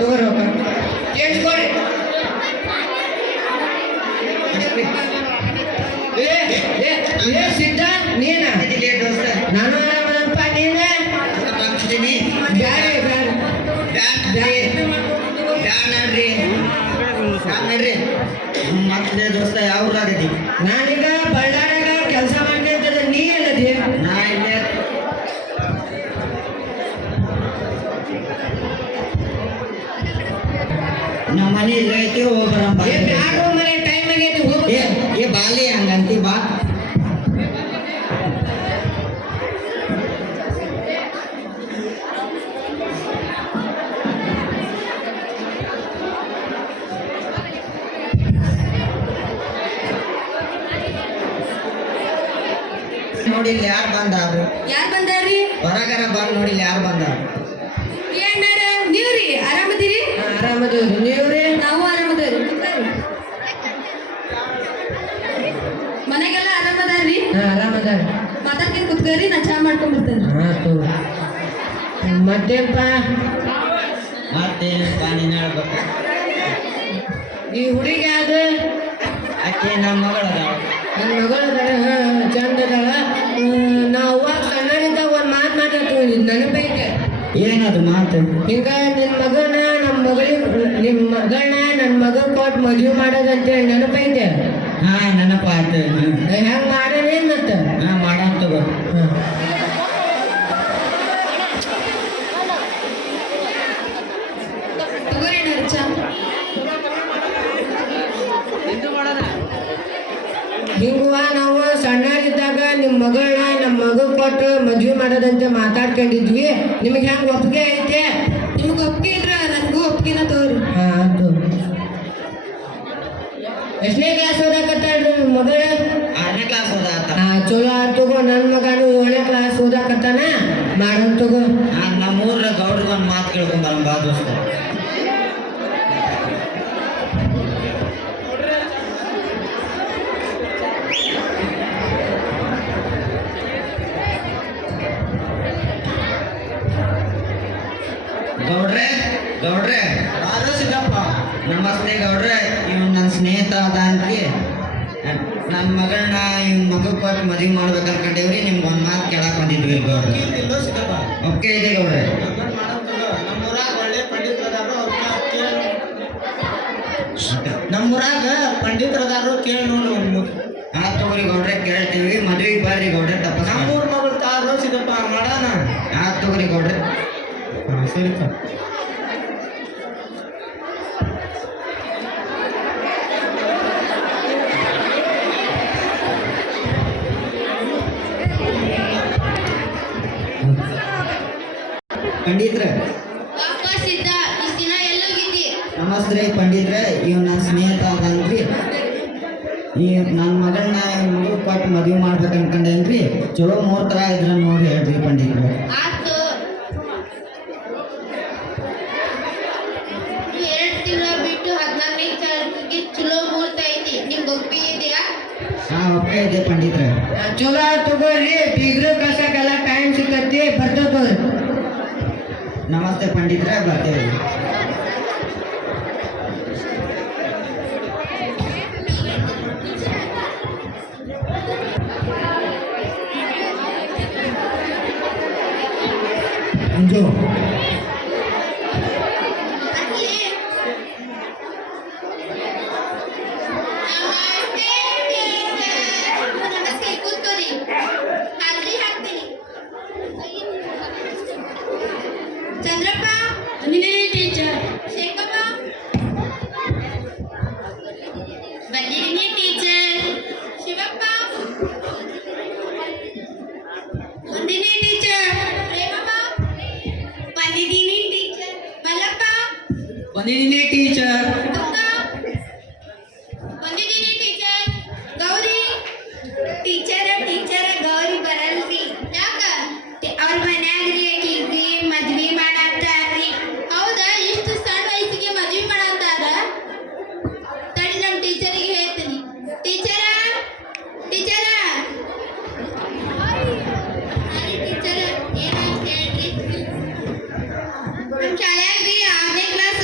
ತಗೋರಿ ಚೇಂಜ್ ಕೊಡ್ರಿ ಸಿದ್ಧ ನೀನ ನಾನು ಆರಾಮದಪ್ಪ ನೀನ ಬ್ಯಾರೆ ನಡ್ರಿ ಮತ್ತೆ ದೋಸ್ತ ಯಾವ ಊರಾಗದಿ? ನಾನೀಗ ಬಳ್ಳಾರಾಗ ಕೆಲಸ ಮಾಡ್ತಿದ್ದ ನೀ ಎಲ್ಲದಿ? ನಾ ಇಲ್ಲೇ ನಮ್ಮ ಮನೆ ಇಲ್ಲ ಐತಿ ಹೋಗ್ಬರಂ ಬಾ. ಬ್ಯಾಡ ಮನೆ ಟೈಮ್ ಆಗೈತಿ ಹೋಗ. ಏ ಬಾಲಿ ಹಂಗಂತಿ ಬಾ. ನೋಡಿಲ್ಲ ಯಾರು ಬಂದಾರು? ಯಾರು ಬಂದಾರ್ರಿ? ಹೊರಗರ ಬಂದ್ ನೋಡಿಲ್ಲ ಯಾರು ಬಂದಾರು? ಏನಾರ ನೀವ್ರಿ ಆರಾಮದಿರಿ? ಆರಾಮದವ್ರಿ ನೀವ್ರಿ? ನಾವು ಆರಾಮದವ್ರಿ. ಮನೆಗೆಲ್ಲ ಆರಾಮದಾರ್ರಿ? ಆರಾಮದಾರ. ಮಾತಾಡ್ತೀನಿ ಕುತ್ಕೋರಿ, ನಾ ಚಾ ಮಾಡ್ಕೊಂಡ್ಬಿಡ್ತೇನೆ. ಮತ್ತೇನಪ್ಪ? ಮತ್ತೇನಪ್ಪ ನೀನು ಹೇಳ್ಬೇಕು. ಈ ಹುಡುಗಿ ಅದು ಆಕೆ ನಮ್ಮ ಮಗಳದಾಳ. ನನ್ನ ಮಗಳು ಚಂದ ಅದಾಳ. ನಾವು ಸಣ್ಣನಿದ್ದಾಗ ಒಂದು ಮಾತು ಮಾತಾಡ್ತೀವಿ ನೆನಪೈತೆ. ಏನದು ಮಾತು? ಈಗ ನಿನ್ನ ಮಗನ ನಮ್ಮ ಮಗಳನ್ನ ನನ್ನ ಮಗ ಕೊಟ್ಟು ಮದುವೆ ಮಾಡೋದಂತೇಳಿ ನೆನಪೈತೆ. ಹಾ ನೆನಪಾಯ್ತು. ಹೆಂಗೆ ಮಾಡೋಣ ಮತ್ತೆ? ಹಾ ಮಾಡೋಣ ತಗೋ. ತಗೋರಿ ಏನಾರು ಚಾ. ಹಿಂಗುವ ನಾವು ಸಣ್ಣರಿದ್ದಾಗ ನಿಮ್ಮ ಮಗಳನ್ನ ನಮ್ಮ ಮಗ ಕೊಟ್ಟು ಮದುವೆ ಮಾಡೋದಂತೆ ಮಾತಾಡ್ಕೊಂಡಿದ್ವಿ. ನಿಮಗೆ ಹೆಂಗೆ ಒಪ್ಪಿಗೆ ಐತೆ? ನಿಮ್ಗೆ ಒಪ್ಪಿಗೆ ಇದ್ರ ನನಗೂ ಒಪ್ಪಿಗೆನ ತಗೋರಿ. ಆಯ್ತು. ಎಷ್ಟನೇ ಕ್ಲಾಸ್ ಓದಾಕತ್ತಾಳ್ರಿ ನಿಮ್ಮ ಮಗಳು? 6ನೇ ಕ್ಲಾಸ್ ಓದಾತ. ಚಲೋ ಆಯ್ತು ತಗೋ. ನನ್ನ ಮಗನು 7ನೇ ಕ್ಲಾಸ್ ಓದಾಕತ್ತಾನ. ಮಾಡೋಣ ತಗೋ. ನಮ್ಮೂರ ಗೌಡ್ರಿಗೊಂದು ಮಾತು ಕೇಳ್ಕೊಂಬರಂ ಬಾ ದೋಸ್ತ. ಗೌಡ್ರೆ ನಮಸ್ತೆ ಗೌಡ್ರೆ. ಇವ್ ನನ್ನ ಸ್ನೇಹಿತ ಅದ ಅಂತ್ರಿ. ನನ್ನ ಮಗಳನ್ನ ಇವ್ ಮಗ ಕೊಟ್ಟು ಮದುವೆ ಮಾಡ್ಬೇಕು ಅನ್ಕೊಂಡೇವ್ರಿ. ನಿಮ್ಗೆ ಒಂದು ಮಾತು ಕೇಳಕ್ ಬಂದಿದ್ವಿ ಗೌಡ್ರೆ. ಓಕೆ ಇದೆ ಗೌಡ್ರೆ. ನಮ್ಮೂರಾಗ ಪಂಡಿತರದಾರು ಕೇಳಿ ನೋಡು. ಆಯ್ತು ತಗೋರಿ ಗೌಡ್ರೆ, ಕೇಳ್ತೀವಿ. ಮದುವೆಗೆ ಬರ್ರಿ ಗೌಡ್ರೆ ತಪ್ಪ. ನಮ್ಮೂರ್ ಮಗಳು ತಾರು ಸಿಗಪ್ಪ ಮಾಡೋಣ. ಆಯ್ತು ತಗೋರಿ ಗೌಡ್ರೆ. ಸರಿ ಪಂಡಿತ್ರ ಸಿದ್ಧ, ಇಷ್ಟು ದಿನ ಎಲ್ಲೋಗಿದ್ದಿ? ನಮಸ್ತೆ ಪಂಡಿತ್ರ. ಇವ್ ನನ್ನ ಸ್ನೇಹಿತ ಅದಂತ್ರಿ. ಈ ನನ್ನ ಮಗಳನ್ನ ಮಗು ಕೊಟ್ಟು ಮದುವೆ ಮಾಡ್ಬೇಕು ಅನ್ಕೊಂಡೇನ್ರಿ. ಚಲೋ ಮುಹೂರ್ತ ಇದ್ರ ನೋಡಿ ಹೇಳ್ರಿ ಪಂಡಿತ್ರ. ಆತು. 2 ತಿಂಗಳ ಬಿಟ್ಟು 14ನೇ ತಾರೀಕಿಗೆ ಚಲೋ ಮುಹೂರ್ತ ಐತಿ. ನಿಮ್ಗೆ ಒಪ್ಪಿಗೆ ಇದೆಯಾ? ಹಾ ಒಪ್ಪಿಗೆ ಇದೆ ಪಂಡಿತ್ರ. ಚಲೋ ಆಯ್ತು ತಗೋರಿ. ಬೀಗ್ರು ಕಸಕ್ಕೆಲ್ಲ ಟೈಮ್ ಸಿಕ್ಕತ್ತಿ. ಬರ್ತೇವೆ ತಗೋರಿ. ನಮಸ್ತೆ ಪಂಡಿತ್ರ, ಬರ್ತೇವೆ. ಅಂಜು ನಮಸ್ತೆ, ಕೂತ್ಕೋರಿ. ಹಾಕ್ರಿ, ಹಾಕ್ತೀನಿ. ಚಂದ್ರಪ್ಪ, ನೀನೇ ಟೀಚರ್. ಶೇಖಪ್ಪ, ಬಂದಿದ್ದೀನಿ ಟೀಚರ್. ಶಿವಪ್ಪ, ಬಂದಿನಿ ಟೀಚರ್. ಪ್ರೇಮಪ್ಪ, ಬಂದಿದ್ದೀನಿ ಟೀಚರ್. ಮಲ್ಲಪ್ಪ, ಬಂದಿದ್ದೀನಿ ಟೀಚರ್. ದುರ್ಗಾ, ಬಂದಿದ್ದೀನಿ ಟೀಚರ್. ಗೌರಿ, ಟೀಚರ್ ಗೌರಿ ಬರಲ್ರಿ. ಯಾಕ? ಅವ್ರ ಮನ್ಯಾಗ್ರಿ ಆಕಿಗ್ರಿ ಮದ್ವಿ ಮಾಡತ್ತಾರ್ರಿ. ಹೌದಾ? ಇಷ್ಟು ಸಣ್ಣ ವಯಸ್ಸಿಗೆ ಮದ್ವಿ ಮಾಡತ್ತಾರ? ತಡಿ, ನಮ್ಮ ಟೀಚರಿಗೆ ಹೇಳ್ತೀನಿ. ಟೀಚರ, ಟೀಚರ್, ಏನಂತ ಹೇಳ್ರಿ? ನಮ್ಮ ಶಾಲ್ಯಾಗ್ರಿ 6ನೇ ಕ್ಲಾಸ್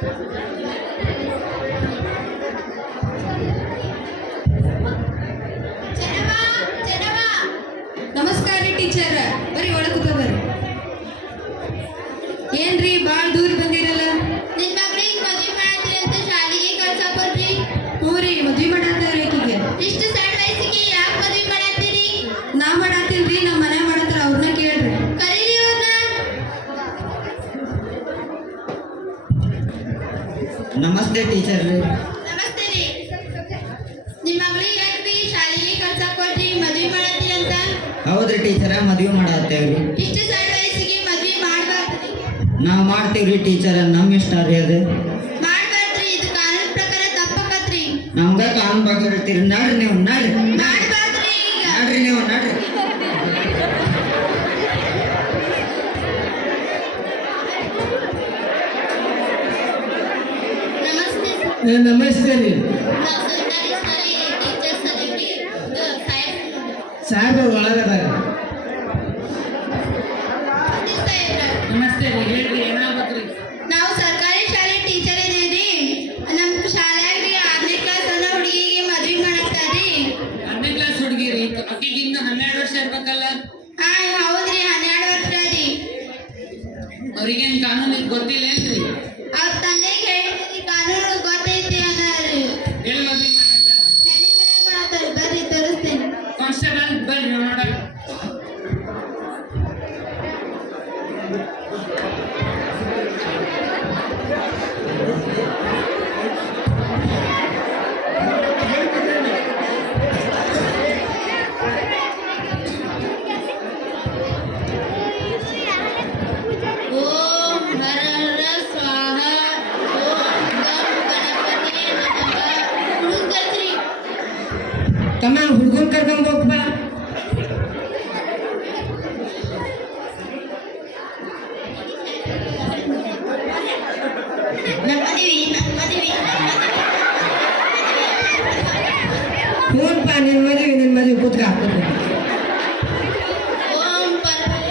ಚೆನ್ನಮ್ಮ ಚೆನ್ನಮ್ಮ ನಮಸ್ಕಾರ ರೀ ಟೀಚರ್. ಬರ್ರಿ ಒಳಗೆ ಕೂತ ಬರ್ರಿ. ಏನ್ರಿ ಭಾಳ ದೂರ ಬಂದಿರಲ್ಲ? ನಿನ್ ಮಗಳಿಗೆ ಮದ್ವೆ ಮಾಡತ್ತೀರಿ ಅಂತ ಶಾಲೆಗೆ ಕಳ್ಸಾಕ್ ಕೊಟ್ರಿ. ಹ್ಞೂ ರೀ, ಮದ್ವೆ ಮಾಡತ್ತಾರ ಆಕಿಗೆ. ಇಷ್ಟು ಸಣ್ಣ ವಯಸ್ಸಿಗೆ ಯಾಕೆ ಮದ್ವೆ ಮಾಡತ್ತೀರಿ? ನಾ ಮಾಡಾತಿಲ್ರಿ, ನಮ್ಮ ಮನೆ ಮಾಡತ್ತಾರ, ಅವ್ರನ್ನ ಕೇಳ್ರಿ. ಕರೀರಿ ಅವ್ರನ್ನ. ನಮಸ್ತೆ ಟೀಚರ್ ರೀ. ನಮಸ್ತೆ ರೀ. ನಿಮ್ ಮಗಳಿಗೆ ಯಾಕ್ರಿ ಶಾಲೆಗೆ ಕಳ್ಸಾಕ್ ಕೊಟ್ರಿ ಮದ್ವೆ ಮಾಡತ್ತೀರಿ ಅಂತ? ಹೌದ್ರಿ ಟೀಚರ, ಮದುವೆ ಮಾಡತ್ತೇವ್ರಿ. ಇಷ್ಟು ಸಣ್ಣ ವಯಸ್ಸಿಗೆ ಮದ್ವೆ ಮಾಡ್ಬಾರ್ದ್ರಿ. ನಾವು ಮಾಡ್ತೀವ್ರಿ ಟೀಚರ, ನಮ್ಮ ಇಷ್ಟ ರೀ ಅದು. ಮಾಡ್ಬಾರ್ದ್ರಿ, ಇದು ಕಾನೂನು ಪ್ರಕಾರ ತಪ್ಪಕತ್ರಿ. ನಮ್ಗ ಕಾನೂನು ಬಗ್ಗೆ ಹೇಳ್ತೀರಿ. ನಡ್ರಿ ನೀವು, ನಡ್ರಿ ಮಾಡ್ಬಾರ್ದ್ರಿ ಈಗ. ನಡ್ರಿ ನೀವು, ನಡ್ರಿ. ನಮಸ್ತೆ ಸರ್. ನಮಸ್ತೆ ರೀ. ನಾವು ಸರ್ಕಾರಿ ಶಾಲೆ ಟೀಚರ್ಸ್ ಅದೀವ್ರಿ. ಇದು ಸಾಹೇಬ್ರು. ಸಾಹೇಬ್ರು ಒಳಗದಾಗ. ಸಾಹೇಬ್ರ. ನಮಸ್ತೆ ರೀ, ಹೇಳ್ರಿ ಏನಾಗ್ಬೇಕ್ರಿ? ನಾವು ಸರ್ಕಾರಿ ಶಾಲೆ ಟೀಚರ್ ಇದೀವ್ರಿ. ನಮ್ಮ ಶಾಲ್ಯಾಗ್ರಿ 6ನೇ ಕ್ಲಾಸ್ ಅನ್ನೋ ಹುಡುಗಿಗೆ ಮದ್ವೆ ಮಾಡಾಕ್ತಾರ್ರಿ. 10ನೇ ಕ್ಲಾಸ್ ಹುಡುಗಿರಿ, ಆಕಿಗಿನ್ನ 12 ವರ್ಷ ಇರ್ಬೇಕಲ್ಲ. ಹಾ ಹೌದ್ರಿ, 12 ವರ್ಷ ರೀ. ಅವ್ರಿಗೇನ್ ಕಾನೂನು ಗೊತ್ತಿಲ್ಲ ಏನ್ರಿ? ಅವ್ರ ತಂದೆಗೆ ಹೇಳಿದ್ರಿ ಕಾನೂನು ಗೊತ್ತೈತಿ ಅನ್ನೋರಿ. ಎಲ್ಲಿ ಮದ್ವೆ ಮಾಡತ್ತಾರ? ಹೆಣ್ಣಿನ ಮನ್ಯಾಗ ಮಾಡತ್ತಾರ. ಬರ್ರಿ ತೋರಿಸ್ತೇನೆ. ಕಾನ್ಸ್ಟೇಬಲ್ ಬರ್ರಿ ನೋಡಕ್. ಓಂ ಹರ ಹರ ಸ್ವಾಹ. ಓಂ ಗಂ ಗಣಪತಿ ನಮಃ. ಹುಡುಗ ಕರ್ದ್ರಿ. ತಮ್ಮ ಹುಡುಗನ್ ಕರ್ಕೊಂಡ್ ಹೋಗ್ಬಾ. ನನ್ ಮದ್ವಿ, ನನ್ ಮದ್ವಿ, ನನ್ ಮದ್ವಿ. ಹ್ಞೂನ್ಪ, ನಿನ್ ಮದುವೆ ಕೂತ್ಕ. ಓಂ ಪರಮೇಶ್ವರಾಯ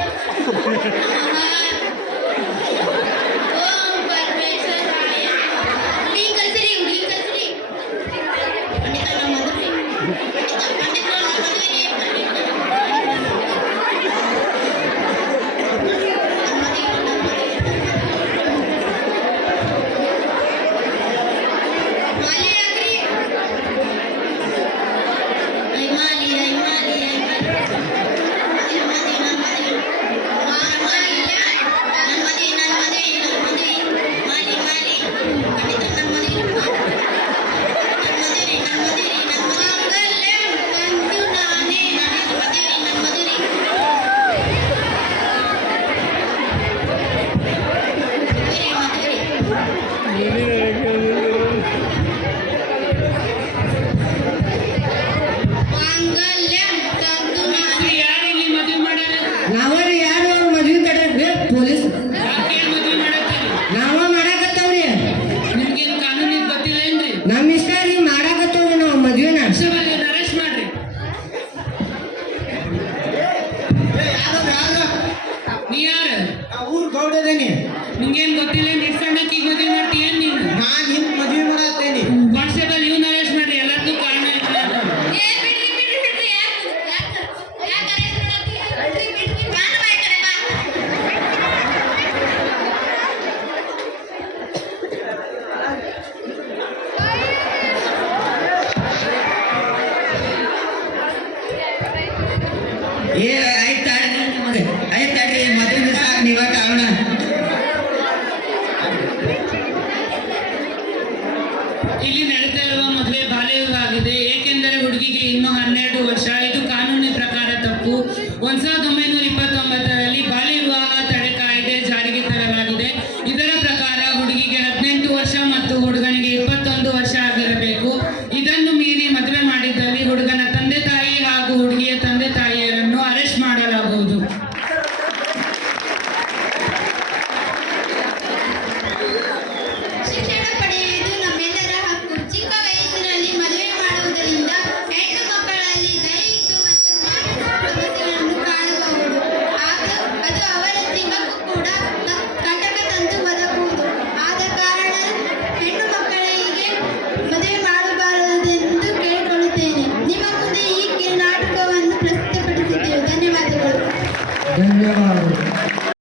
ನಮಃ. ಓಂ ಪರಮೇಶ್ವರಾಯ. ಹುಡುಗಿ ಕಲ್ಸಿರಿ, ಹುಡುಗಿ ಕಲ್ಸಿರಿ. ಪಂಡಿತ ನಮ್ಮ ಮದುವೆ. ಪಂಡಿತ ನಮ್ಮ ಮದುವೆ ರೀ, ಪಂಡಿತ. ನಮ್ಮ ಮದುವೆ, ನಮ್ಮ ಮದುವೆ. ಮಾಲೆ ಹಾಕ್ರಿ. ಮಾಲಿ, ಮಾಲಿ, ಯಾರಿಲ್ಲಿ ಮದ್ವೆ ಮಾಡ್ಯಾರ? ನಾವ್ರಿ ಯಾರು ಅವ್ರ ಮದ್ವೆ ಕಡೆ ಪೊಲೀಸ್ ಯಾಕೆ ಮದ್ವೆ ಮಾಡತ್ತಾರಿ? ನಾವ ಮಾಡಾಕತ್ತವ್ರಿ. ನಿಮ್ಗೇನ್ ಕಾನೂನು ಗೊತ್ತಿಲ್ಲ ಏನ್ರಿ? ನಮ್ ಇಷ್ಟ ರೀ, ಮಾಡಾಕತ್ತವ್ರಿ ನಾವು ಮದ್ವೆನ. ಕಾನ್ಸ್ಟೇಬಲ್ ಅರೆಸ್ಟ್ ಮಾಡ್ರಿ. ನೀ ಯಾರು? ಊರ್ ಗೌಡದೇನಿ. ನಿಂಗೇನ್ ಗೊತ್ತಿಲ್ಲ? ನಿಟ್ ಸಣ್ಣಕ್ಕೀಗ ಮದ್ವೆ ಮಾಡ್ತೀಯ ನೀನು? ನಾನ್ ಹಿಂಗ್ ಮದ್ವಿ